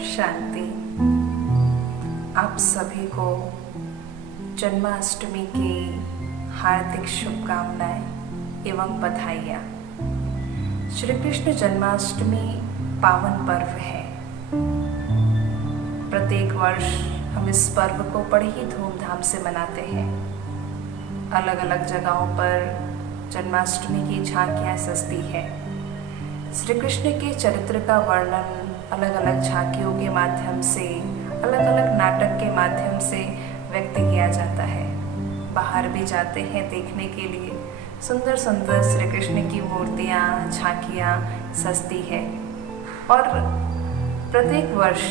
शांति। आप सभी को जन्माष्टमी की हार्दिक शुभकामनाएं एवं बधाइयाँ। श्री कृष्ण जन्माष्टमी पावन पर्व है। प्रत्येक वर्ष हम इस पर्व को बड़े ही धूमधाम से मनाते हैं। अलग अलग जगहों पर जन्माष्टमी की झांकियाँ सजती है। श्री कृष्ण के चरित्र का वर्णन अलग अलग झांकियों के माध्यम से, अलग अलग नाटक के माध्यम से व्यक्त किया जाता है। बाहर भी जाते हैं देखने के लिए। सुंदर सुंदर श्री कृष्ण की मूर्तियाँ, झांकियाँ सजती है और प्रत्येक वर्ष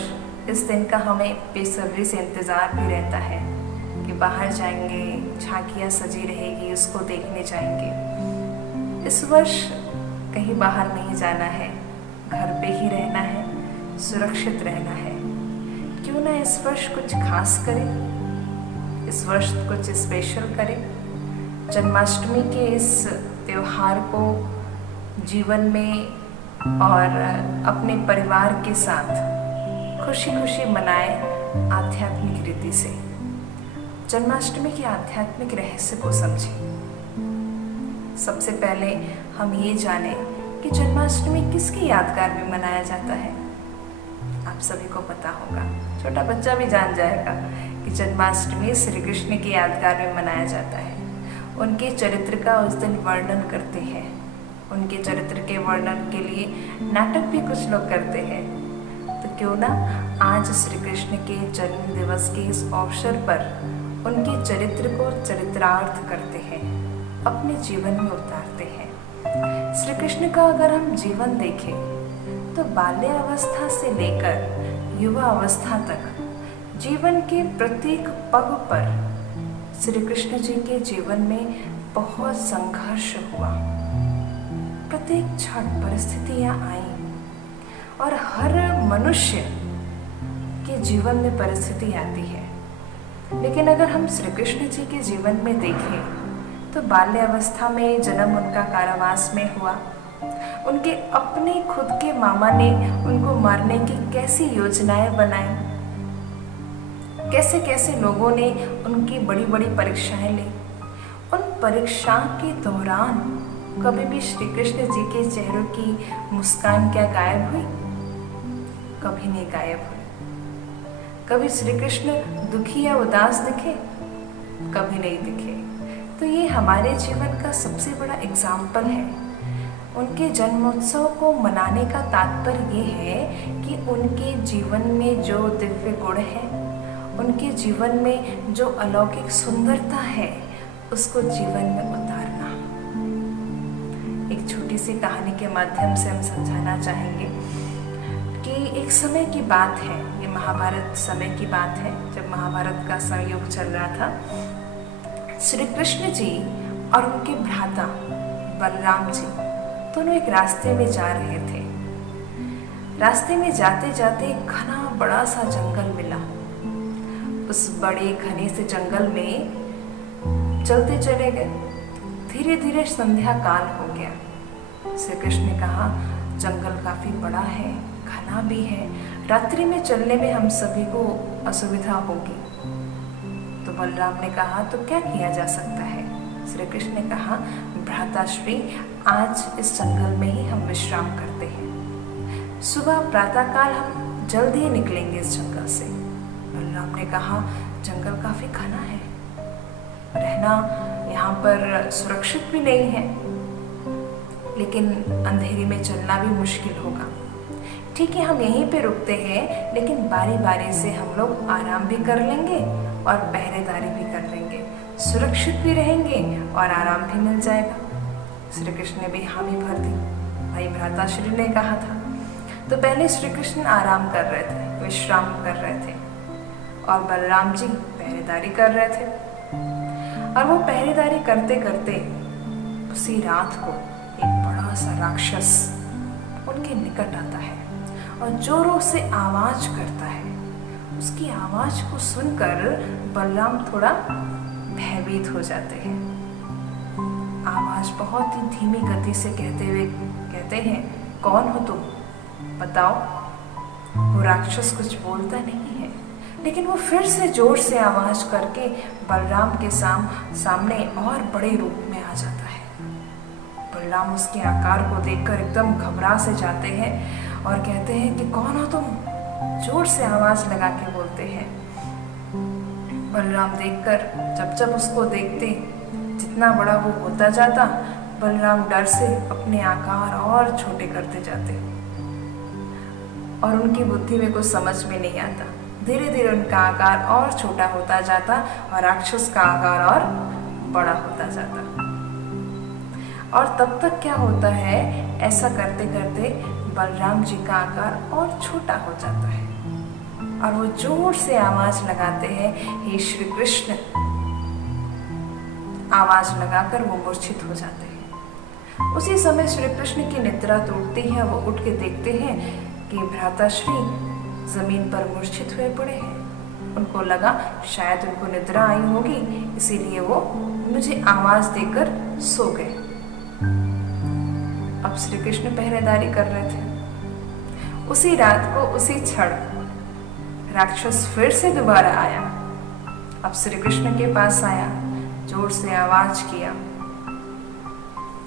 इस दिन का हमें बेसब्री से इंतज़ार भी रहता है कि बाहर जाएंगे, झांकियाँ सजी रहेगी, उसको देखने जाएंगे। इस वर्ष कहीं बाहर नहीं जाना है, घर पे ही रहना है, सुरक्षित रहना है। क्यों ना इस वर्ष कुछ खास करें, इस वर्ष कुछ स्पेशल करें। जन्माष्टमी के इस त्योहार को जीवन में और अपने परिवार के साथ खुशी खुशी मनाएं आध्यात्मिक रीति से। जन्माष्टमी के आध्यात्मिक रहस्य को समझें। सबसे पहले हम ये जानें कि जन्माष्टमी किसकी यादगार में मनाया जाता है। आप सभी को पता होगा, छोटा बच्चा भी जान जाएगा कि जन्माष्टमी श्री कृष्ण की यादगार में मनाया जाता है। उनके चरित्र का उस दिन वर्णन करते हैं। उनके चरित्र के वर्णन के लिए नाटक भी कुछ लोग करते हैं। तो क्यों ना आज श्री कृष्ण के जन्म दिवस के इस अवसर पर उनके चरित्र को चरित्रार्थ करते हैं, अपने जीवन में उतारते हैं। श्री कृष्ण का अगर हम जीवन देखें तो बाल्यावस्था से लेकर युवा अवस्था तक जीवन के प्रत्येक पग पर श्री कृष्ण जी के जीवन में बहुत संघर्ष हुआ। प्रत्येक क्षण परिस्थितियां आईं और हर मनुष्य के जीवन में परिस्थिति आती है। लेकिन अगर हम श्री कृष्ण जी के जीवन में देखें तो बाल्यावस्था में जन्म उनका कारावास में हुआ। उनके अपने खुद के मामा ने उनको मारने की कैसी योजनाएं बनाई, कैसे कैसे लोगों ने उनकी बड़ी बड़ी परीक्षाएं ली। उन परीक्षाओं के दौरान कभी भी श्री कृष्ण जी के चेहरों की मुस्कान क्या गायब हुई? कभी नहीं गायब हुई। कभी श्री कृष्ण दुखी या उदास दिखे? कभी नहीं दिखे। तो ये हमारे जीवन का सबसे बड़ा एग्जाम्पल है। उनके जन्मोत्सव को मनाने का तात्पर्य ये है कि उनके जीवन में जो दिव्य गुण है, उनके जीवन में जो अलौकिक सुंदरता है, उसको जीवन में उतारना। एक छोटी सी कहानी के माध्यम से हम समझाना चाहेंगे कि एक समय की बात है, ये महाभारत समय की बात है, जब महाभारत का संयोग चल रहा था। श्री कृष्ण जी और उनके भ्राता बलराम जी दोनों एक रास्ते में जा रहे थे। रास्ते में जाते जाते एक घना बड़ा सा जंगल मिला। उस बड़े घने से जंगल में चलते चले गए। धीरे धीरे संध्या काल हो गया। श्री कृष्ण ने कहा, जंगल काफी बड़ा है, घना भी है, रात्रि में चलने में हम सभी को असुविधा होगी। तो बलराम ने कहा, तो क्या किया जा सकता है? श्री कृष्ण ने कहा, भ्राताश्री, आज इस जंगल में ही हम विश्राम करते हैं। सुबह प्रातःकाल हम जल्द ही निकलेंगे इस जंगल से। बलराम ने कहा, जंगल काफी घना है, रहना यहाँ पर सुरक्षित भी नहीं है, लेकिन अंधेरी में चलना भी मुश्किल होगा। ठीक है, हम यहीं पे रुकते हैं, लेकिन बारी बारी से हम लोग आराम भी कर लेंगे और पहरेदारी भी कर लेंगे, सुरक्षित भी रहेंगे और आराम भी मिल जाएगा। श्री कृष्ण ने भी हामी भर दी। भाई भ्राताश्री ने कहा था। तो पहले श्री कृष्ण आराम कर रहे थे, विश्राम कर रहे थे, और बलराम जी पहरेदारी कर रहे थे। और वो पहरेदारी करते करते उसी रात को एक बड़ा सा राक्षस उनके निकट आता है और जोरों से आवाज करता है। उसकी आवाज को सुनकर बलराम थोड़ा भयभीत हो जाते हैं। आवाज बहुत ही धीमी गति से कहते हुए कहते हैं, कौन हो तुम? बताओ। वो राक्षस कुछ बोलता नहीं है, लेकिन वो फिर से जोर से आवाज करके बलराम के सामने और बड़े रूप में आ जाता है। बलराम उसके आकार को देखकर एकदम घबरा से जाते हैं और कहते हैं कि कौन हो तुम? जोर से आवाज लगा के बोलते हैं। बलराम देखकर जब उसको देखते, जितना बड़ा वो होता जाता, बलराम डर से अपने आकार और छोटे करते जाते और उनकी बुद्धि में कुछ समझ में नहीं आता। धीरे धीरे उनका आकार और छोटा होता जाता और राक्षस का आकार और बड़ा होता जाता। और तब तक क्या होता है, ऐसा करते करते बलराम जी का आकार और छोटा हो जाता है और वो जोर से आवाज लगाते हैं, हे श्री कृष्ण। आवाज लगाकर वो मूर्छित हो जाते हैं। उसी समय श्री कृष्ण की निद्रा टूटती है। वो उठ के देखते हैं कि भ्राताश्री जमीन पर मूर्छित हुए पड़े हैं। उनको लगा शायद उनको निद्रा आई होगी, इसीलिए वो मुझे आवाज देकर सो गए। अब श्री कृष्ण पहरेदारी कर रहे थे। उसी रात को उसी क्षण राक्षस फिर से दोबारा आया। अब श्री कृष्ण के पास आया, जोर से आवाज किया।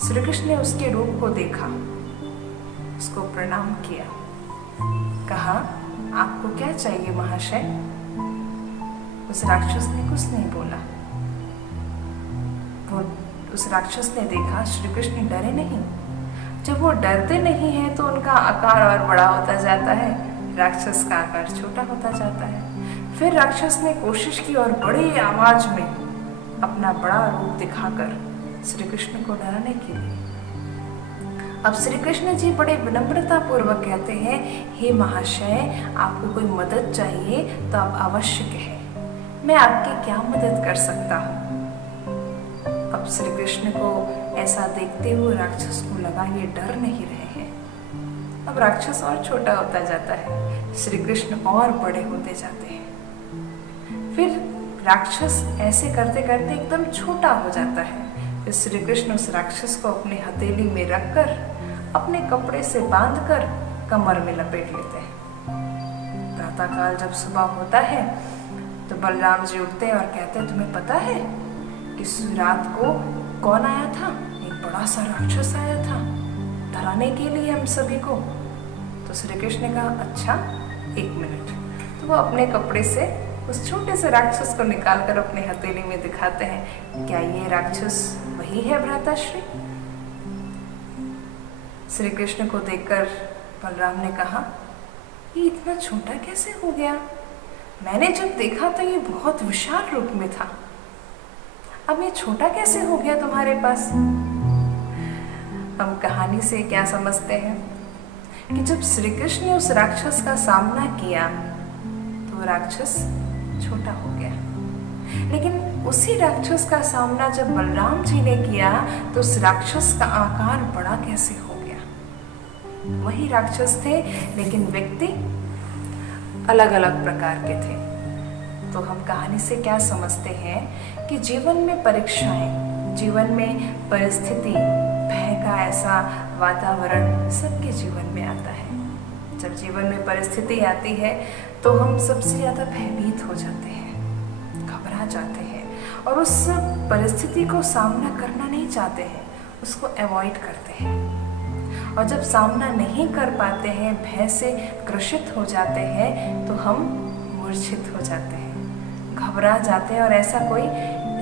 श्री कृष्ण ने उसके रूप को देखा, उसको प्रणाम किया, कहा आपको क्या चाहिए महाशय? उस राक्षस ने कुछ नहीं बोला। वो उस राक्षस ने देखा श्री कृष्ण डरे नहीं। जब वो डरते नहीं हैं तो उनका आकार और बड़ा होता जाता है, राक्षस का आकार छोटा होता जाता है। फिर राक्षस ने कोशिश की और बड़ी आवाज में अपना बड़ा रूप दिखाकर श्री कृष्ण को डराने के लिए। अब श्री कृष्ण जी बड़े विनम्रता पूर्वक कहते हैं, हे महाशय, आपको कोई मदद चाहिए तो आप अवश्य कहें, मैं आपकी क्या मदद कर सकता हूँ। अब श्री कृष्ण को ऐसा देखते हुए राक्षस को लगा ये डर नहीं रहे हैं। अब राक्षस और छोटा होता जाता है, श्री कृष्ण और बड़े होते जाते हैं। फिर राक्षस ऐसे करते करते एकदम छोटा हो जाता है। फिर श्री कृष्ण उस राक्षस को अपने हथेली में रखकर अपने कपड़े से बांधकर कमर में लपेट लेते हैं। प्रातःकाल जब सुबह होता है तो बलराम जी उठते हैं और कहते हैं, तुम्हें पता है कि इस रात को कौन आया था? एक बड़ा सा राक्षस आया था डराने के लिए हम सभी को। तो श्री कृष्ण ने कहा, अच्छा 1 मिनट। तो वो अपने कपड़े से उस छोटे से राक्षस को निकालकर अपने हथेली में दिखाते हैं, क्या ये राक्षस वही है भ्राताश्री? श्री कृष्ण को देखकर बलराम ने कहा, ये इतना छोटा कैसे हो गया? मैंने जब देखा तो ये बहुत विशाल रूप में था, अब ये छोटा कैसे हो गया तुम्हारे पास? हम कहानी से क्या समझते हैं कि जब श्री कृष्ण ने उस राक्षस का सामना किया तो राक्षस छोटा हो गया, लेकिन उसी राक्षस का सामना जब बलराम जी ने किया तो उस राक्षस का आकार बड़ा कैसे हो गया। वही राक्षस थे, लेकिन व्यक्ति अलग अलग प्रकार के थे। तो हम कहानी से क्या समझते हैं कि जीवन में परीक्षाएं, जीवन में परिस्थिति, भय का ऐसा वातावरण सबके जीवन में आता है। जब जीवन में परिस्थिति आती है तो हम सबसे ज़्यादा भयभीत हो जाते हैं, घबरा जाते हैं और उस परिस्थिति को सामना करना नहीं चाहते हैं, उसको अवॉइड करते हैं। और जब सामना नहीं कर पाते हैं, भय से ग्रसित हो जाते हैं, तो हम मूर्छित हो जाते हैं, घबरा जाते हैं और ऐसा कोई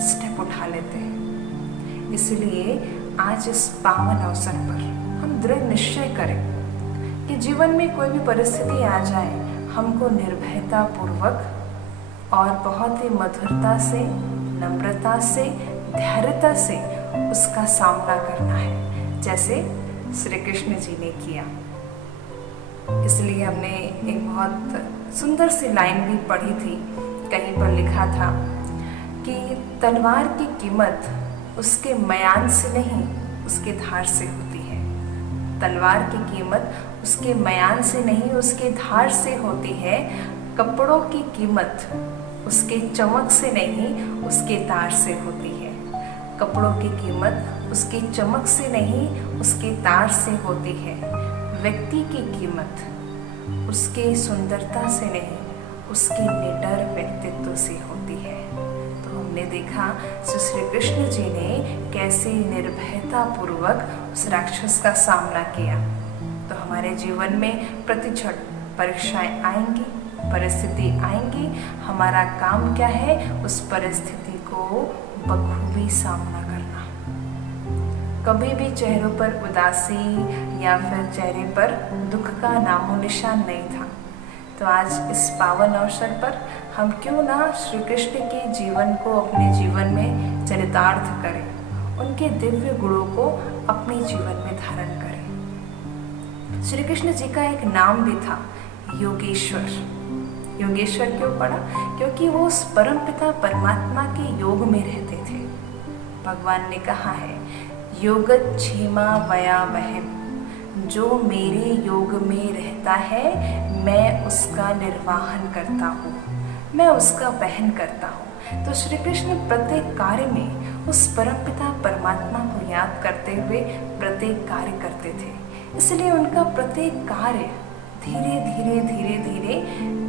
स्टेप उठा लेते हैं। इसलिए आज इस पावन अवसर पर हम दृढ़ निश्चय करें कि जीवन में कोई भी परिस्थिति आ जाए, हमको निर्भयता पूर्वक और बहुत ही मधुरता से, नम्रता से, धैर्यता से उसका सामना करना है, जैसे श्री कृष्ण जी ने किया। इसलिए हमने एक बहुत सुंदर सी लाइन भी पढ़ी थी, कहीं पर लिखा था कि तलवार की कीमत उसके मयान से नहीं, उसके धार से होती है। तलवार की कीमत उसके मयान से नहीं, उसके धार से होती है। कपड़ों की कीमत उसके चमक से नहीं, उसके तार से होती है। कपड़ों की कीमत उसकी चमक से नहीं, उसके तार से होती है। व्यक्ति की कीमत उसकी सुंदरता से नहीं, उसके निडर व्यक्तित्व से होती है। तो हमने देखा श्री कृष्ण जी ने कैसे निर्भयता पूर्वक उस राक्षस का सामना किया। तो हमारे जीवन में प्रतिक्षण परीक्षाएं आएंगी, परिस्थिति आएंगी, हमारा काम क्या है, उस परिस्थिति को बखूबी सामना करना। कभी भी चेहरों पर उदासी या फिर चेहरे पर दुख का नामो निशान नहीं था। तो आज इस पावन अवसर पर हम क्यों ना श्री कृष्ण के जीवन को अपने जीवन में चरितार्थ करें, उनके दिव्य गुणों को अपने जीवन में धारण करें। श्री कृष्ण जी का एक नाम भी था योगेश्वर। योगेश्वर क्यों पड़ा? क्योंकि वो उस परमपिता परमात्मा के योग में रहते थे। भगवान ने कहा है, योगक्षेमा वया वहम, जो मेरे योग में रहता है मैं उसका निर्वाहन करता हूँ, मैं उसका वहन करता हूँ। तो श्री कृष्ण प्रत्येक कार्य में उस परमपिता परमात्मा को याद करते हुए प्रत्येक कार्य करते थे। इसलिए उनका प्रत्येक कार्य धीरे धीरे धीरे धीरे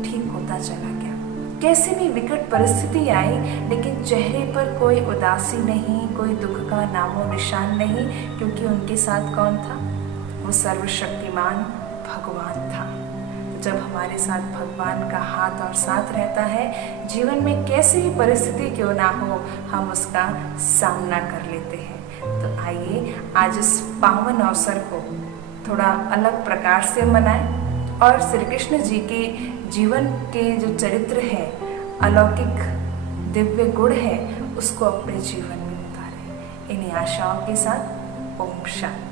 ठीक होता चला गया। कैसी भी विकट परिस्थिति आई, लेकिन चेहरे पर कोई उदासी नहीं, कोई दुख का नामो निशान नहीं, क्योंकि उनके साथ कौन था? वो सर्वशक्तिमान भगवान था। तो जब हमारे साथ भगवान का हाथ और साथ रहता है, जीवन में कैसी भी परिस्थिति क्यों ना हो, हम उसका सामना कर लेते हैं। तो आइए आज इस पावन अवसर को थोड़ा अलग प्रकार से मनाएं और श्री कृष्ण जी के जीवन के जो चरित्र है, अलौकिक दिव्य गुण है, उसको अपने जीवन में उतारें। इन्हीं आशाओं के साथ ओम शांति।